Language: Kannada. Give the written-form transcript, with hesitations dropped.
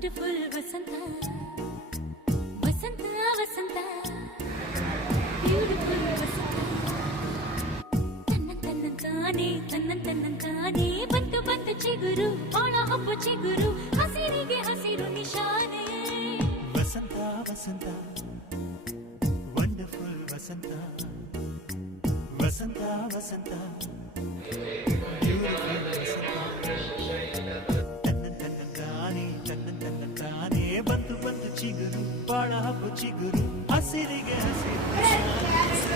ವಂಡರ್ಫುಲ್ ವಸಂತ ವಸಂತ ವಸಂತ ಬ್ಯೂಟಿಫುಲ್ ವಸಂತ ತನ್ನಂತಾನೆ ಬಂತು ಬಂತು ಚಿಗುರು ಬಾಳ ಹಬ್ಬ ಚಿಗುರು ಹಸಿರಿಗೆ ಹಸಿರು ನಿಶಾನೆ ವಸಂತ ವಸಂತ ವಂಡರ್ಫುಲ್ ವಸಂತ ವಸಂತ ವಸಂತ ತನ್ನಂತಾನೆ ಬಂತು ಬಂತು ಚಿಗುರು ಬಾಳ ಹಬ್ಬ ಚಿಗುರು ಹಸಿರಿಗೆ ಹಸಿರು